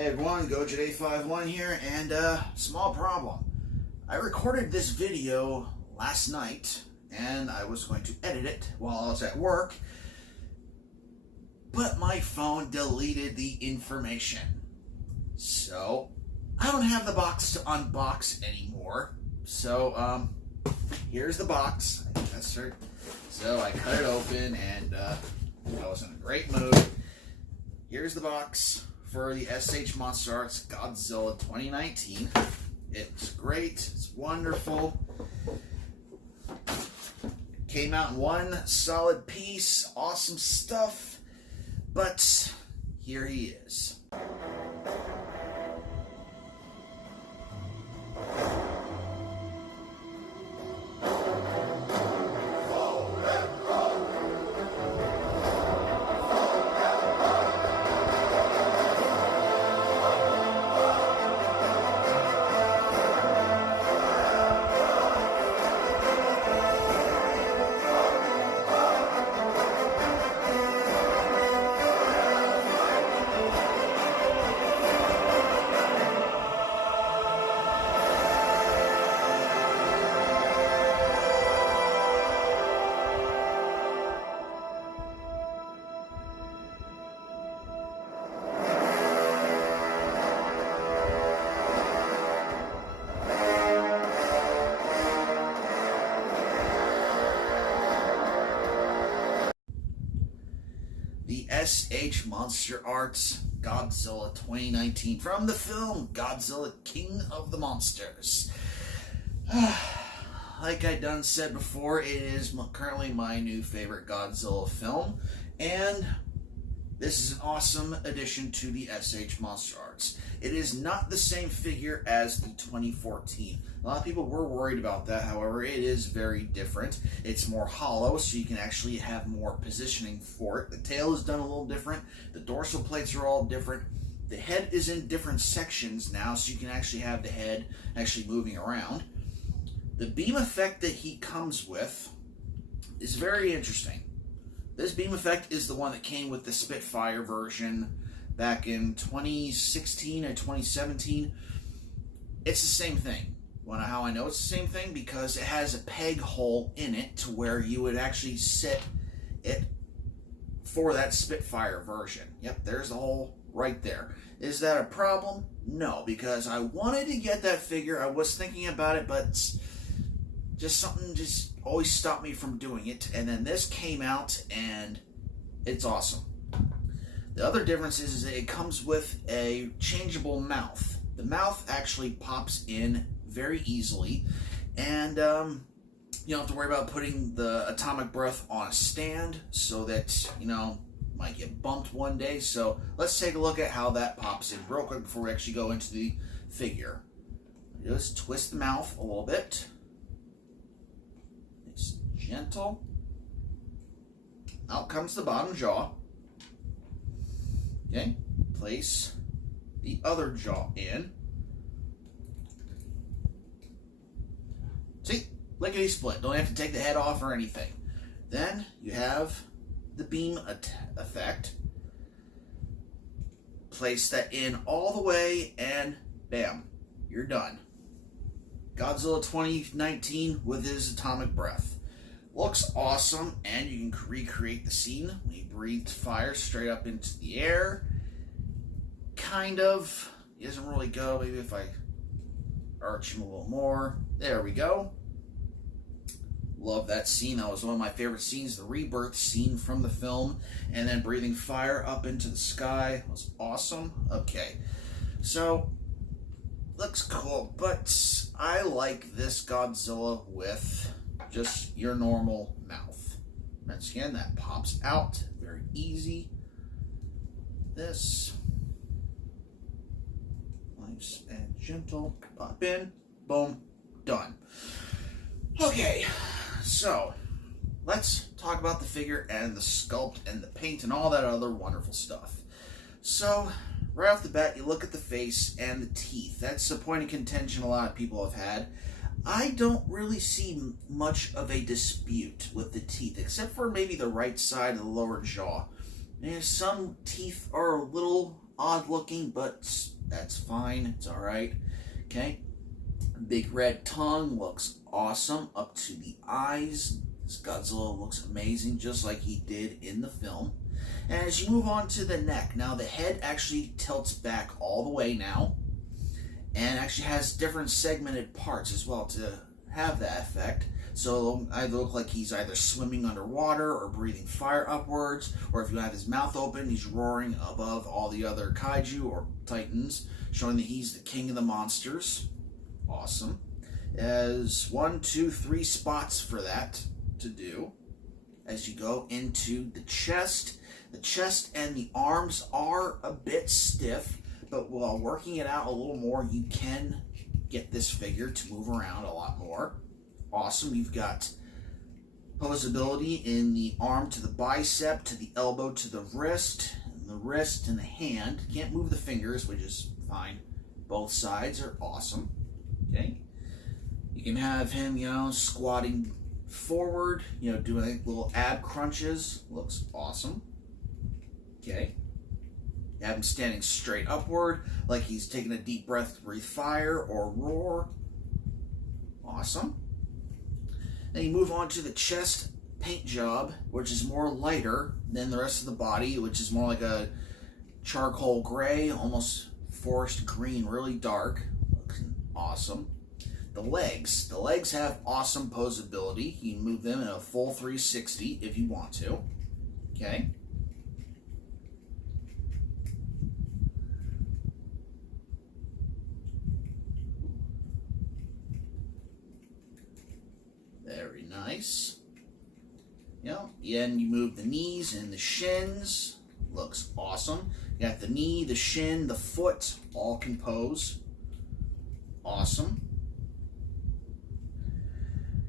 Hey everyone, GoJay51 here, and small problem. I recorded this video last night, and I was going to edit it while I was at work, but my phone deleted the information. So, I don't have the box to unbox anymore. So, here's the box. That's right. So, I cut it open, and I was in a great mood. Here's the box for the SH Monsterarts Godzilla 2019. It's great. It's wonderful. Came out in one solid piece. Awesome stuff. But here he is. The SH Monsterarts Godzilla 2019 from the film Godzilla King of the Monsters. Like I done said before, it is currently my new favorite Godzilla film, and this is an awesome addition to the SH Monsterarts. It is not the same figure as the 2014. A lot of people were worried about that, however, it is very different. It's more hollow, so you can actually have more positioning for it. The tail is done a little different. The dorsal plates are all different. The head is in different sections now, so you can actually have the head actually moving around. The beam effect that he comes with is very interesting. This beam effect is the one that came with the Spitfire version back in 2016 or 2017. It's the same thing. Wanna know how I know it's the same thing? Because it has a peg hole in it to where you would actually sit it for that Spitfire version. Yep, there's the hole right there. Is that a problem? No, because I wanted to get that figure. I was thinking about it, but just something just always stopped me from doing it. And then this came out, and it's awesome. The other difference is that it comes with a changeable mouth. The mouth actually pops in very easily, and you don't have to worry about putting the atomic breath on a stand so that, you know, might get bumped one day. So let's take a look at how that pops in real quick before we actually go into the figure. Just twist the mouth a little bit. It's gentle. Out comes the bottom jaw. Okay, place the other jaw in. See, lickety split. Don't have to take the head off or anything. Then you have the beam effect. Place that in all the way, and bam, you're done. Godzilla 2019 with his atomic breath. Looks awesome, and you can recreate the scene when he breathed fire straight up into the air. Kind of. He doesn't really go. Maybe if I arch him a little more. There we go. Love that scene. That was one of my favorite scenes, the rebirth scene from the film. And then breathing fire up into the sky was awesome. Okay, so looks cool, but I like this Godzilla with just your normal mouth. Once again, that pops out very easy. This nice and gentle, pop in, boom, done. Okay, so let's talk about the figure and the sculpt and the paint and all that other wonderful stuff. So right off the bat, you look at the face and the teeth. That's a point of contention a lot of people have had. I don't really see much of a dispute with the teeth, except for maybe the right side of the lower jaw. And some teeth are a little odd looking, but that's fine. It's alright. Okay. Big red tongue looks awesome up to the eyes. This Godzilla looks amazing, just like he did in the film. And as you move on to the neck, now the head actually tilts back all the way now, and actually has different segmented parts as well to have that effect. So it'll either look like he's either swimming underwater or breathing fire upwards, or if you have his mouth open, he's roaring above all the other kaiju or titans, showing that he's the king of the monsters. Awesome. There's 1, 2, 3 spots for that to do. As you go into the chest and the arms are a bit stiff, but while working it out a little more, you can get this figure to move around a lot more. Awesome. You've got posability in the arm to the bicep, to the elbow, to the wrist, and the wrist and the hand. Can't move the fingers, which is fine. Both sides are awesome. Okay. You can have him, squatting forward, doing like little ab crunches. Looks awesome. Okay. You have him standing straight upward, like he's taking a deep breath to breathe fire or roar. Awesome. Then you move on to the chest paint job, which is more lighter than the rest of the body, which is more like a charcoal gray, almost forest green, really dark. Looks awesome. The legs have awesome posability. You can move them in a full 360 if you want to. Okay. Very nice. And you move the knees and the shins. Looks awesome. You got the knee, the shin, the foot, all can pose. Awesome.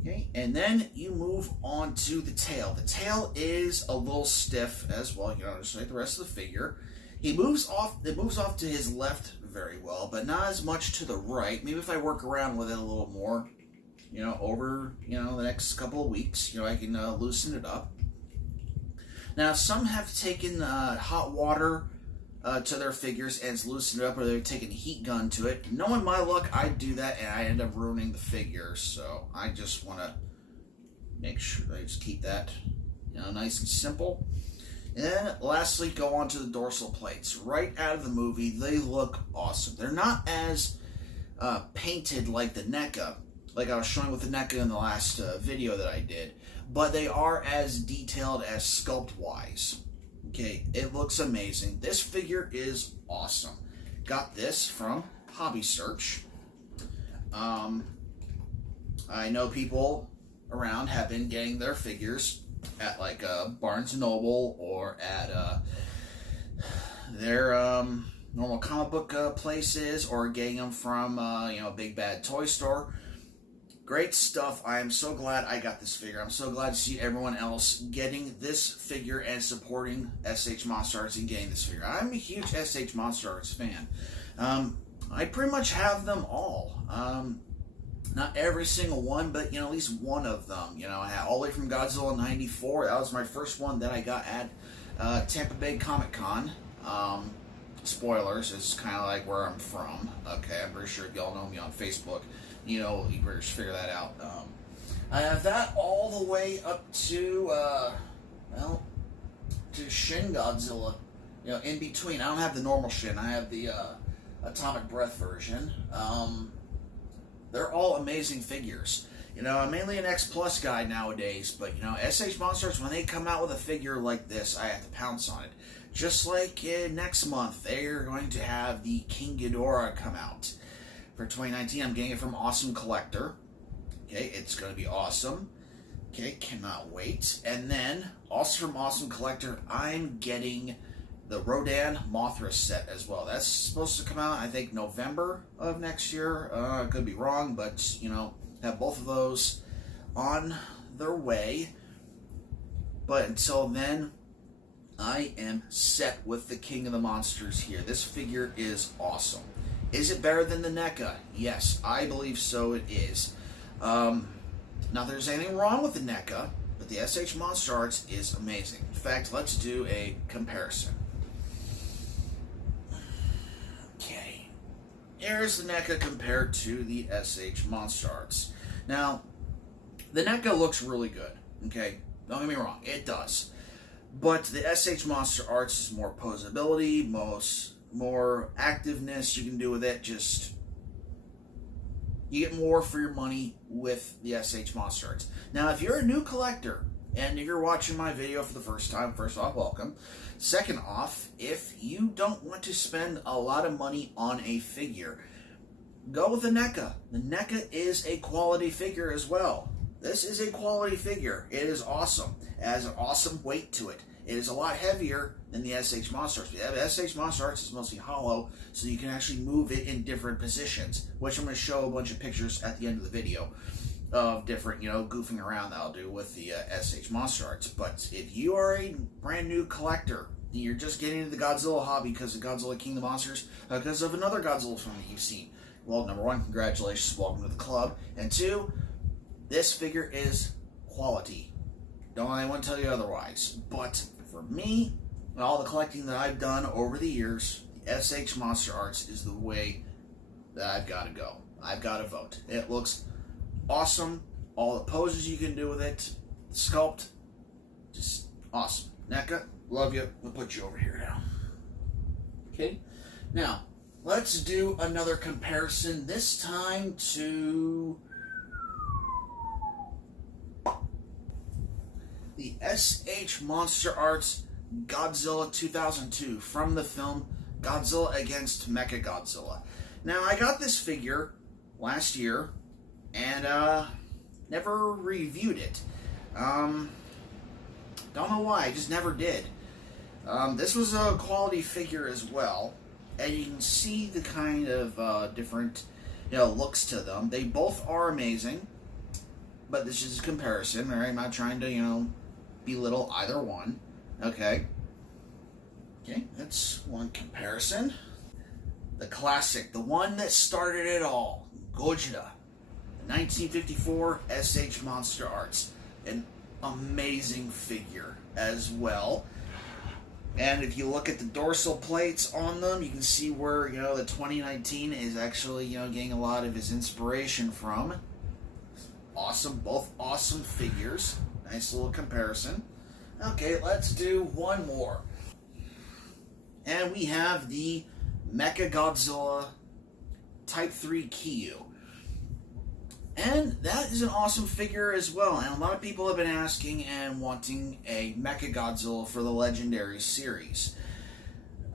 Okay, and then you move on to the tail. The tail is a little stiff as well, just like the rest of the figure. It moves off to his left very well, but not as much to the right. Maybe if I work around with it a little more, over, the next couple of weeks, I can loosen it up. Now, some have taken hot water to their figures and loosened it up, or they've taken a heat gun to it. Knowing my luck, I do that, and I end up ruining the figure, so I just want to make sure I just keep that, nice and simple. And then, lastly, go on to the dorsal plates. Right out of the movie, they look awesome. They're not as painted like the NECA, like I was showing with the NECA in the last video that I did, but they are as detailed as sculpt-wise. Okay, it looks amazing. This figure is awesome. Got this from Hobby Search. I know people around have been getting their figures at like Barnes & Noble or at their normal comic book places, or getting them from Big Bad Toy Store. Great stuff. I am so glad I got this figure. I'm so glad to see everyone else getting this figure and supporting SH Monsterarts and getting this figure. I'm a huge SH Monsterarts fan. I pretty much have them all. Not every single one, but at least one of them. I had all the way from Godzilla '94. That was my first one that I got at Tampa Bay Comic Con. Spoilers, it's kind of like where I'm from. Okay, I'm pretty sure if y'all know me on Facebook, you better figure that out. I have that all the way up to, to Shin Godzilla. In between. I don't have the normal Shin. I have the Atomic Breath version. They're all amazing figures. I'm mainly an X Plus guy nowadays, but SH Monsterarts, when they come out with a figure like this, I have to pounce on it. Just like next month, they're going to have the King Ghidorah come out. For 2019, I'm getting it from Awesome Collector. Okay, it's going to be awesome. Okay, cannot wait. And then, also from Awesome Collector, I'm getting the Rodan Mothra set as well. That's supposed to come out, I think, November of next year. I could be wrong, but, have both of those on their way. But until then, I am set with the King of the Monsters here. This figure is awesome. Is it better than the NECA? Yes, I believe so it is. Not that there's anything wrong with the NECA, but the SH Monsterarts is amazing. In fact, let's do a comparison. here's the NECA compared to the SH Monsterarts. Now, the NECA looks really good, okay? Don't get me wrong, it does. But the SH Monsterarts is more posability, more activeness you can do with it. Just, you get more for your money with the SH Monsterarts. Now, if you're a new collector, and if you're watching my video for the first time, first off, welcome. Second off, if you don't want to spend a lot of money on a figure, go with the NECA. The NECA is a quality figure as well. This is a quality figure. It is awesome. It has an awesome weight to it. It is a lot heavier than the SH Monsterarts. The SH Monsterarts is mostly hollow, so you can actually move it in different positions, which I'm going to show a bunch of pictures at the end of the video of different, goofing around that I'll do with the SH Monsterarts. But if you are a brand new collector, you're just getting into the Godzilla hobby because of Godzilla King of the Monsters, because of another Godzilla film that you've seen, well, number one, congratulations, welcome to the club. And two, this figure is quality. Don't let anyone tell you otherwise. But for me, and all the collecting that I've done over the years, the SH Monsterarts is the way that I've got to go. I've got to vote. It looks awesome. All the poses you can do with it, the sculpt, just awesome. NECA, love you. We'll put you over here now. Okay, now let's do another comparison. This time to the SH Monsterarts Godzilla 2002 from the film Godzilla against Mechagodzilla. Now, I got this figure last year and never reviewed it. Don't know why, I just never did. This was a quality figure as well, and you can see the kind of different looks to them. They both are amazing, but this is a comparison, all right? I'm not trying to belittle either one. Okay, that's one comparison. The classic, the one that started it all, Godzilla, the 1954 SH Monsterarts, an amazing figure as well. And if you look at the dorsal plates on them, you can see where the 2019 is actually getting a lot of his inspiration from. Awesome, both awesome figures. Nice little comparison. Okay, let's do one more. And we have the Mechagodzilla Type 3 Kiyu. And that is an awesome figure as well. And a lot of people have been asking and wanting a Mechagodzilla for the Legendary series.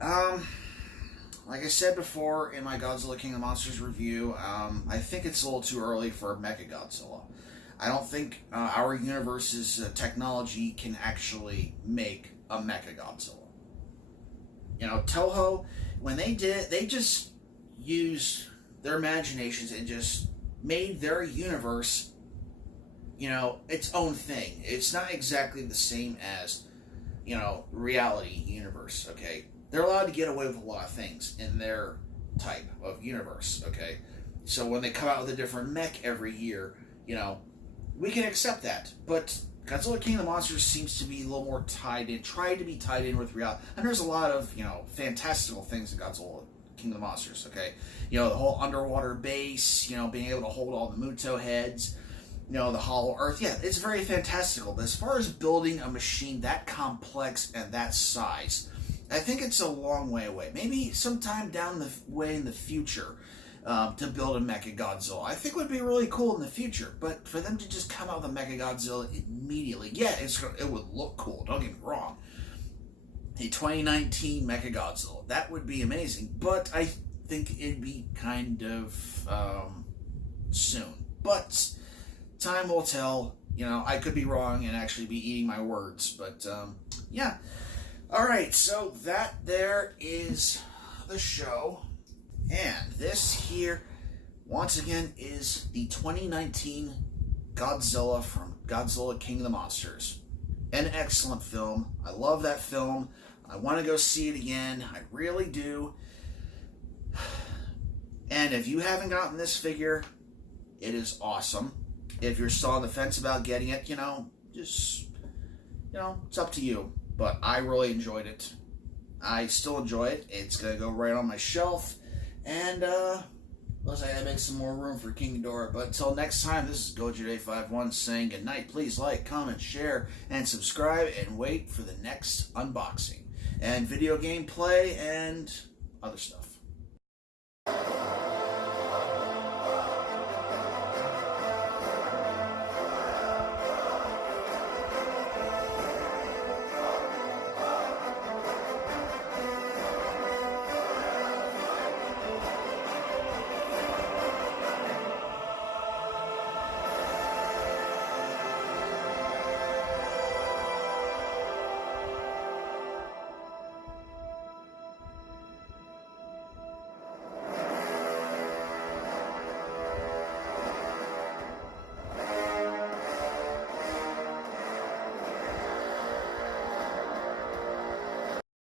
Like I said before in my Godzilla King of the Monsters review, I think it's a little too early for Mechagodzilla. I don't think our universe's technology can actually make a Mechagodzilla. Toho, when they did it, they just used their imaginations and just made their universe, its own thing. It's not exactly the same as, reality universe, okay? They're allowed to get away with a lot of things in their type of universe, okay? So when they come out with a different mech every year, we can accept that. But Godzilla King of the Monsters seems to be a little more tried to be tied in with reality. And there's a lot of, fantastical things in Godzilla King of the Monsters, okay? The whole underwater base, being able to hold all the Muto heads, the hollow earth. Yeah, it's very fantastical. But as far as building a machine that complex and that size, I think it's a long way away. Maybe sometime down the way in the future to build a Mechagodzilla. I think would be really cool in the future. But for them to just come out with a Mechagodzilla immediately, yeah, it would look cool. Don't get me wrong. A 2019 Mechagodzilla, that would be amazing. But I think it'd be kind of soon. But time will tell. I could be wrong and actually be eating my words. But yeah. All right, so that there is the show. And this here, once again, is the 2019 Godzilla from Godzilla King of the Monsters. An excellent film. I love that film. I want to go see it again. I really do. And if you haven't gotten this figure, it is awesome. If you're still on the fence about getting it, just, it's up to you. But I really enjoyed it. I still enjoy it. It's going to go right on my shelf. And, Looks like I make some more room for King Ghidorah. But until next time, this is GoJuday51 saying goodnight. Please like, comment, share, and subscribe, and wait for the next unboxing and video game play and other stuff.